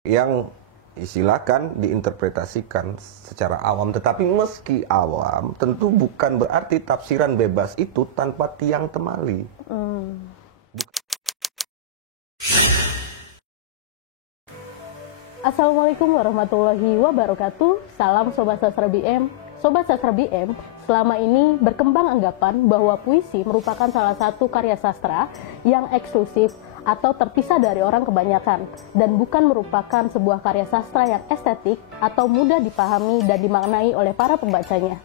yang silakan diinterpretasikan secara awam, tetapi meski awam tentu bukan berarti tafsiran bebas itu tanpa tiang temali. Assalamualaikum warahmatullahi wabarakatuh. Salam Sobat Sastra BM. Sobat Sastra BM, selama ini berkembang anggapan bahwa puisi merupakan salah satu karya sastra yang eksklusif atau terpisah dari orang kebanyakan dan bukan merupakan sebuah karya sastra yang estetik atau mudah dipahami dan dimaknai oleh para pembacanya.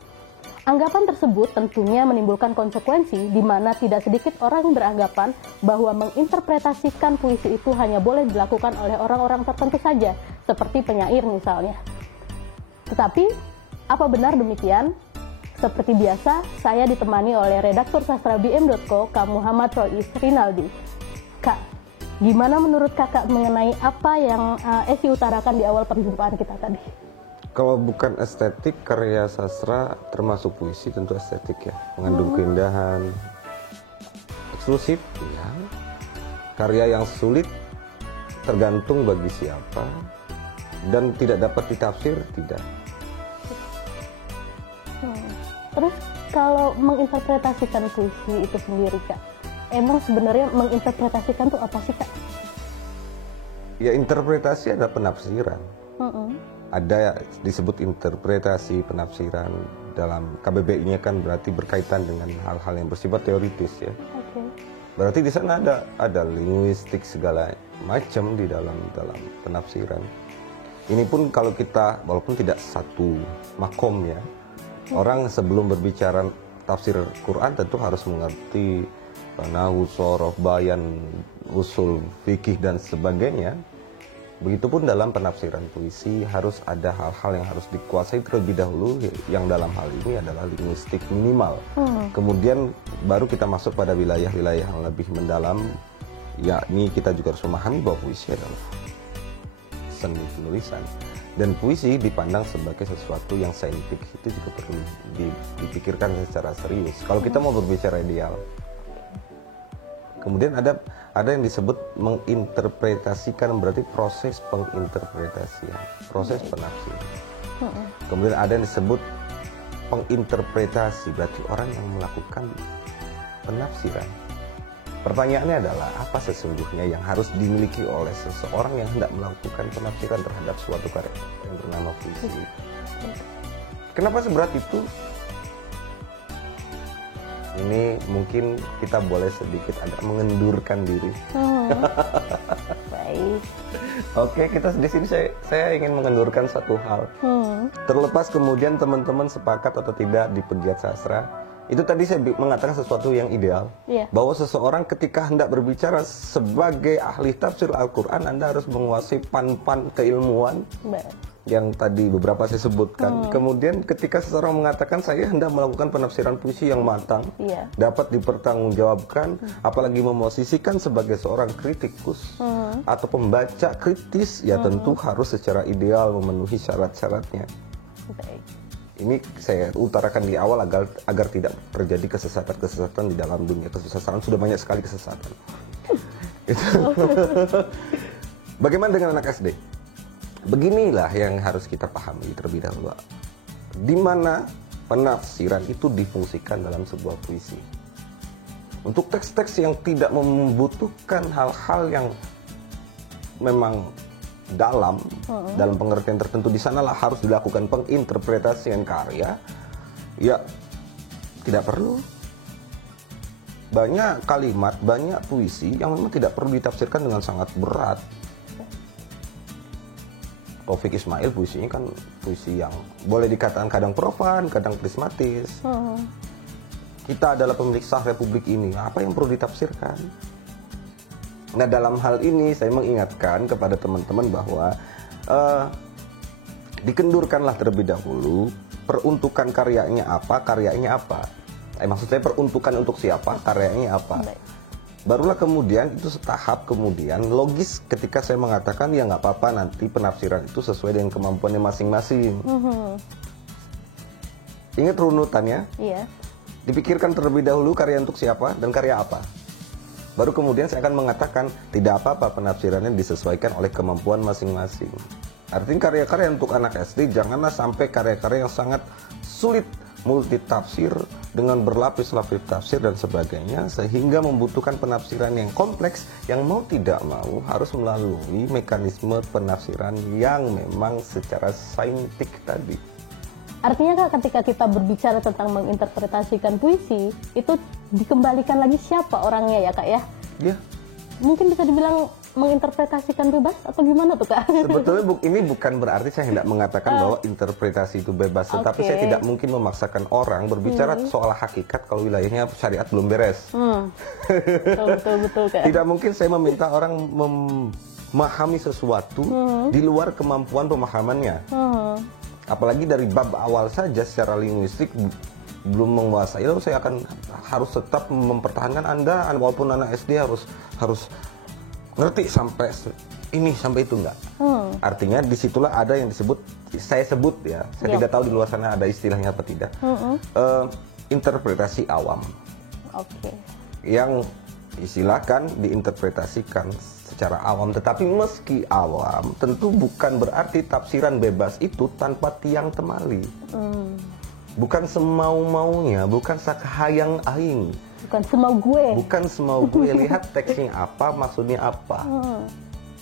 Anggapan tersebut tentunya menimbulkan konsekuensi di mana tidak sedikit orang beranggapan bahwa menginterpretasikan puisi itu hanya boleh dilakukan oleh orang-orang tertentu saja, seperti penyair misalnya. Tetapi, apa benar demikian? Seperti biasa, saya ditemani oleh redaktur sastrabm.co, Kak Muhammad Rois Rinaldi. Kak, gimana menurut kakak mengenai apa yang Esi utarakan di awal perjumpaan kita tadi? Kalau bukan estetik, karya sastra termasuk puisi tentu estetik ya, mengandung keindahan, eksklusif ya. Karya yang sulit tergantung bagi siapa dan tidak dapat ditafsir tidak. Terus kalau menginterpretasikan puisi itu sendiri, Kak, emang sebenarnya menginterpretasikan itu apa sih, Kak? Ya, interpretasi ada penafsiran. Ada disebut interpretasi penafsiran dalam KBBI-nya kan berarti berkaitan dengan hal-hal yang bersifat teoritis ya. Berarti di sana ada linguistik segala macam di dalam penafsiran. Ini pun kalau kita walaupun tidak satu makom ya. Orang sebelum berbicara tafsir Quran tentu harus mengerti nahwu, shoroh, bayan, usul, fikih dan sebagainya. Begitupun dalam penafsiran puisi harus ada hal-hal yang harus dikuasai terlebih dahulu, yang dalam hal ini adalah linguistik minimal. Kemudian baru kita masuk pada wilayah-wilayah yang lebih mendalam, yakni kita juga harus memahami bahwa puisi adalah seni penulisan. Dan puisi dipandang sebagai sesuatu yang saintifik, itu juga perlu dipikirkan secara serius. Kalau kita mau berbicara ideal. Kemudian ada yang disebut menginterpretasikan, berarti proses penginterpretasian, proses penafsiran. Kemudian ada yang disebut penginterpretasi, berarti orang yang melakukan penafsiran. Pertanyaannya adalah apa sesungguhnya yang harus dimiliki oleh seseorang yang hendak melakukan penafsiran terhadap suatu karya yang bernama puisi. Kenapa seberat itu? Ini mungkin kita boleh sedikit agak mengendurkan diri. Baik. Oke, kita di sini saya ingin mengendurkan satu hal. Terlepas kemudian teman-teman sepakat atau tidak di pegiat sastra, itu tadi saya mengatakan sesuatu yang ideal. Bahwa seseorang ketika hendak berbicara sebagai ahli tafsir Al-Quran, Anda harus menguasai pan-pan keilmuan yang tadi beberapa saya sebutkan. Kemudian ketika seseorang mengatakan saya hendak melakukan penafsiran puisi yang matang, dapat dipertanggungjawabkan, apalagi memosisikan sebagai seorang kritikus atau pembaca kritis, ya tentu harus secara ideal memenuhi syarat-syaratnya. Ini saya utarakan di awal agar tidak terjadi kesesatan-kesesatan di dalam dunia kesesatan. Sudah banyak sekali kesesatan. Bagaimana dengan anak SD? Beginilah yang harus kita pahami terlebih dahulu. Di mana penafsiran itu difungsikan dalam sebuah puisi. Untuk teks-teks yang tidak membutuhkan hal-hal yang memang dalam pengertian tertentu, di sanalah harus dilakukan penginterpretasian karya. Ya, tidak perlu. Banyak kalimat, banyak puisi yang memang tidak perlu ditafsirkan dengan sangat berat. Taufik Ismail puisinya kan puisi yang boleh dikatakan kadang profan, kadang prismatis. Kita adalah pemilik sah republik ini, apa yang perlu ditafsirkan? Nah, dalam hal ini saya mengingatkan kepada teman-teman bahwa dikendurkanlah terlebih dahulu, peruntukan karyanya apa, maksud saya peruntukan untuk siapa, karyanya apa. Barulah kemudian itu setahap kemudian logis ketika saya mengatakan ya nggak apa-apa nanti penafsiran itu sesuai dengan kemampuannya masing-masing. Ingat runutannya? Dipikirkan terlebih dahulu karya untuk siapa dan karya apa. Baru kemudian saya akan mengatakan tidak apa-apa penafsirannya disesuaikan oleh kemampuan masing-masing. Artinya karya-karya untuk anak SD janganlah sampai karya-karya yang sangat sulit multitafsir dengan berlapis-lapis tafsir dan sebagainya, sehingga membutuhkan penafsiran yang kompleks yang mau tidak mau harus melalui mekanisme penafsiran yang memang secara saintifik tadi. Artinya Kak, ketika kita berbicara tentang menginterpretasikan puisi, itu dikembalikan lagi siapa orangnya ya Kak ya? Iya. Mungkin bisa dibilang menginterpretasikan bebas atau gimana tuh Kak? Sebetulnya ini bukan berarti saya hendak mengatakan bahwa interpretasi itu bebas, tetapi saya tidak mungkin memaksakan orang berbicara soal hakikat kalau wilayahnya syariat belum beres. Betul Kak. Tidak mungkin saya meminta orang memahami sesuatu di luar kemampuan pemahamannya. Apalagi dari bab awal saja secara linguistik belum menguasai, lalu saya akan harus tetap mempertahankan Anda walaupun anak SD harus ngerti sampai ini sampai itu enggak. Artinya disitulah ada yang disebut, saya sebut ya, saya tidak tahu di luar sana ada istilahnya apa tidak. Interpretasi awam. Yang istilahkan diinterpretasikan secara awam, tetapi meski awam tentu bukan berarti tafsiran bebas itu tanpa tiang temali. Bukan semau-maunya, bukan sakahayang aing. Bukan semau gue. Bukan semau gue. Lihat teksnya apa, maksudnya apa.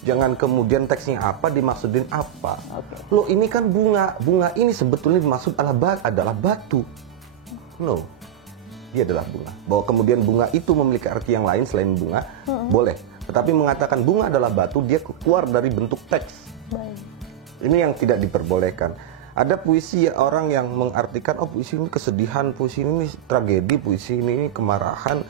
Jangan kemudian teksnya apa, dimaksudin apa. Loh ini kan bunga. Bunga ini sebetulnya dimaksud adalah batu. No. Dia adalah bunga. Bahwa kemudian bunga itu memiliki arti yang lain selain bunga, boleh. Tetapi mengatakan bunga adalah batu, dia keluar dari bentuk teks. Ini yang tidak diperbolehkan. Ada puisi orang yang mengartikan, oh puisi ini kesedihan, puisi ini tragedi, puisi ini kemarahan.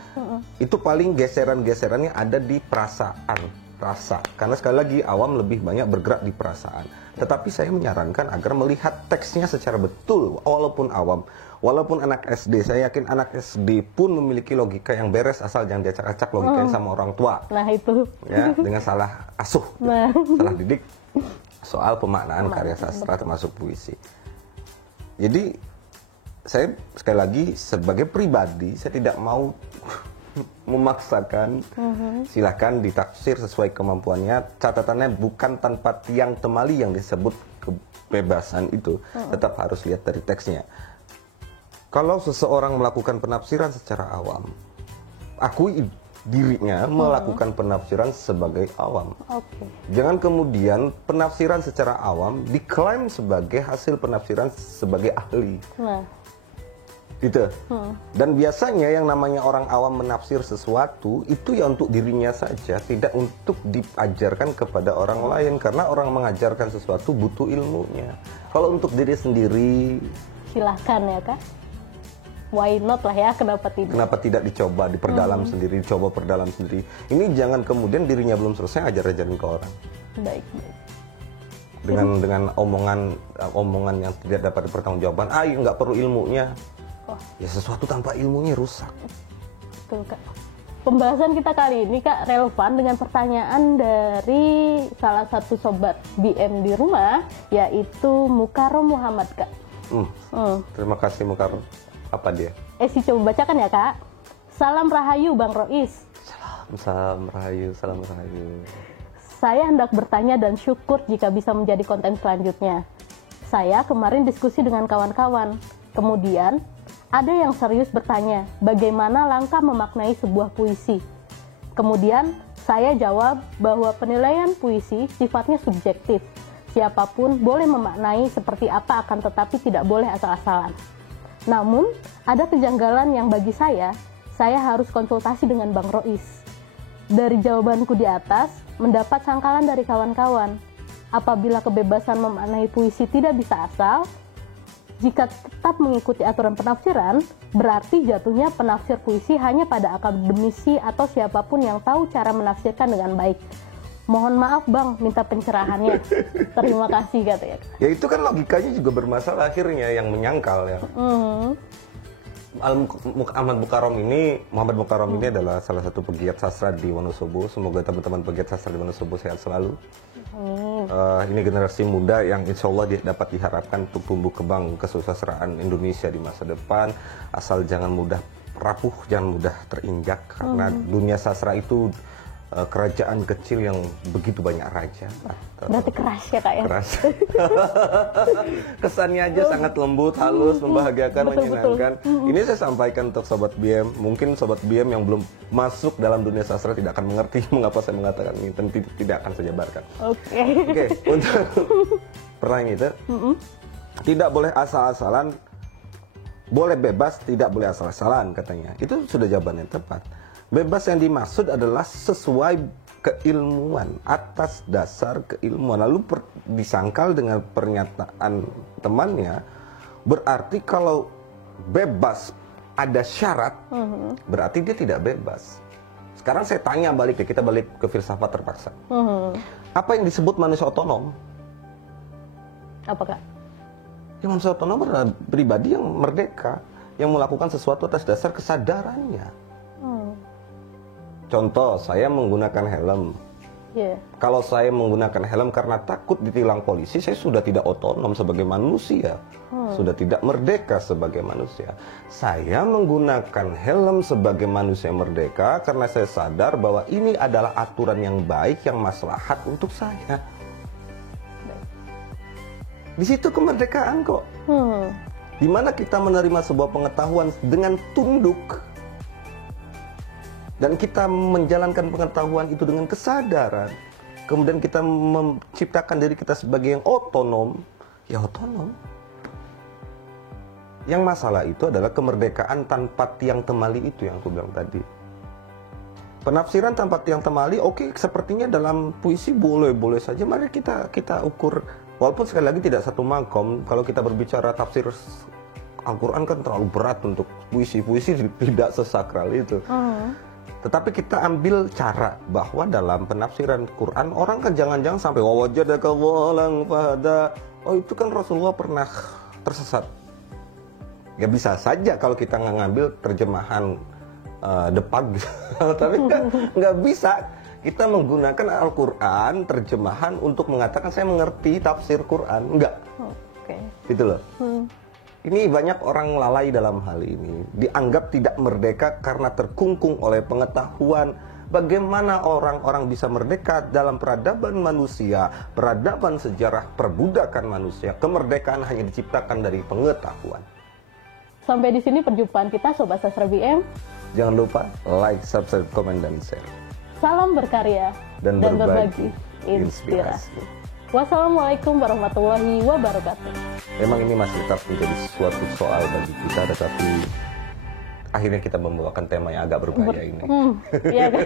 Itu paling geseran-geserannya ada di perasaan, rasa. Karena sekali lagi awam lebih banyak bergerak di perasaan. Tetapi saya menyarankan agar melihat teksnya secara betul, walaupun awam. Walaupun anak SD, saya yakin anak SD pun memiliki logika yang beres asal jangan diacak-acak logikanya sama orang tua. Nah itu. Ya, dengan salah asuh, salah didik. Soal pemaknaan karya sastra termasuk puisi. Jadi saya sekali lagi sebagai pribadi saya tidak mau memaksakan. Silahkan ditafsir sesuai kemampuannya. Catatannya bukan tanpa tiang temali yang disebut kebebasan itu. Tetap harus lihat dari teksnya. Kalau seseorang melakukan penafsiran secara awam, akui dirinya melakukan penafsiran sebagai awam. Jangan kemudian penafsiran secara awam diklaim sebagai hasil penafsiran sebagai ahli. Gitu. Dan biasanya yang namanya orang awam menafsir sesuatu itu ya untuk dirinya saja, tidak untuk diajarkan kepada orang lain, karena orang mengajarkan sesuatu butuh ilmunya. Kalau untuk diri sendiri, silahkan ya Kak. Why not lah ya, kenapa tidak? Kenapa tidak dicoba, diperdalam sendiri, dicoba perdalam sendiri. Ini jangan kemudian dirinya belum selesai ajar-ajarin ke orang. Baik. Dengan omongan yang tidak dapat dipertanggungjawabkan, nggak perlu ilmunya. Ya sesuatu tanpa ilmunya rusak. Betul Kak. Pembahasan kita kali ini Kak relevan dengan pertanyaan dari salah satu sobat BM di rumah, yaitu Mukarrom Muhammad Kak. Terima kasih Mukarrom. Apa dia? Coba bacakan ya Kak. Salam Rahayu Bang Rois. Salam Rahayu, salam Rahayu. Saya hendak bertanya dan syukur jika bisa menjadi konten selanjutnya. Saya kemarin diskusi dengan kawan-kawan. Kemudian ada yang serius bertanya, bagaimana langkah memaknai sebuah puisi. Kemudian saya jawab bahwa penilaian puisi sifatnya subjektif. Siapapun boleh memaknai seperti apa, akan tetapi tidak boleh asal-asalan. Namun, ada kejanggalan yang bagi saya harus konsultasi dengan Bang Rois. Dari jawabanku di atas, mendapat sangkalan dari kawan-kawan. Apabila kebebasan memaknai puisi tidak bisa asal, jika tetap mengikuti aturan penafsiran, berarti jatuhnya penafsir puisi hanya pada akademisi atau siapapun yang tahu cara menafsirkan dengan baik. Mohon maaf Bang, minta pencerahannya. Terima kasih katanya. Ya itu kan logikanya juga bermasalah akhirnya, yang menyangkal ya. Muhammad Mukarrom ini adalah salah satu pegiat sastra di Wonosobo. Semoga teman-teman pegiat sastra di Wonosobo sehat selalu. Ini generasi muda yang insya Allah dapat diharapkan untuk tumbuh kembang kesusastraan Indonesia di masa depan. Asal jangan mudah rapuh, jangan mudah terinjak, karena dunia sastra itu kerajaan kecil yang begitu banyak raja. Berarti keras ya Kak ya? Keras. Kesannya aja sangat lembut, halus, membahagiakan, menyenangkan. Ini saya sampaikan untuk Sobat BM. Mungkin Sobat BM yang belum masuk dalam dunia sastra tidak akan mengerti mengapa saya mengatakan ini, dan tidak akan saya jabarkan. Oke, untuk pertanyaan itu, tidak boleh asal-asalan, boleh bebas, tidak boleh asal-asalan katanya. Itu sudah jawaban yang tepat. Bebas yang dimaksud adalah sesuai keilmuan, atas dasar keilmuan. Lalu disangkal dengan pernyataan temannya, berarti kalau bebas ada syarat, berarti dia tidak bebas. Sekarang saya tanya balik ya, kita balik ke filsafat terpaksa. Apa yang disebut manusia otonom? Apakah? Yang manusia otonom adalah pribadi yang merdeka, yang melakukan sesuatu atas dasar kesadarannya. Contoh, saya menggunakan helm. Kalau saya menggunakan helm karena takut ditilang polisi, saya sudah tidak otonom sebagai manusia. Sudah tidak merdeka sebagai manusia. Saya menggunakan helm sebagai manusia merdeka karena saya sadar bahwa ini adalah aturan yang baik, yang maslahat untuk saya. Di situ kemerdekaan kok. Dimana kita menerima sebuah pengetahuan dengan tunduk, dan kita menjalankan pengetahuan itu dengan kesadaran. Kemudian kita menciptakan diri kita sebagai yang otonom. Ya otonom. Yang masalah itu adalah kemerdekaan tanpa tiang temali itu yang aku bilang tadi. Penafsiran tanpa tiang temali, oke, sepertinya dalam puisi boleh-boleh saja. Mari kita ukur. Walaupun sekali lagi tidak satu makom. Kalau kita berbicara tafsir Al-Quran kan terlalu berat untuk puisi-puisi, tidak sesakral itu. Tetapi kita ambil cara bahwa dalam penafsiran Quran, orang kan jangan-jangan sampai wawajadaka dhalan fahada. Oh, itu kan Rasulullah pernah tersesat. Ya bisa saja kalau kita nggak ngambil terjemahan Depag. Tapi kan nggak bisa. Kita menggunakan Al-Quran terjemahan untuk mengatakan saya mengerti tafsir Quran. Enggak. Gitu loh. Ini banyak orang lalai dalam hal ini. Dianggap tidak merdeka karena terkungkung oleh pengetahuan. Bagaimana orang-orang bisa merdeka dalam peradaban manusia, peradaban sejarah perbudakan manusia. Kemerdekaan hanya diciptakan dari pengetahuan. Sampai di sini perjumpaan kita Sobat Sastra BM. Jangan lupa like, subscribe, komen, dan share. Salam berkarya dan berbagi inspirasi. Wassalamualaikum warahmatullahi wabarakatuh. Memang ini masih tetap menjadi suatu soal bagi kita, tetapi akhirnya kita membawakan tema yang agak berbahaya ini. Iya kan?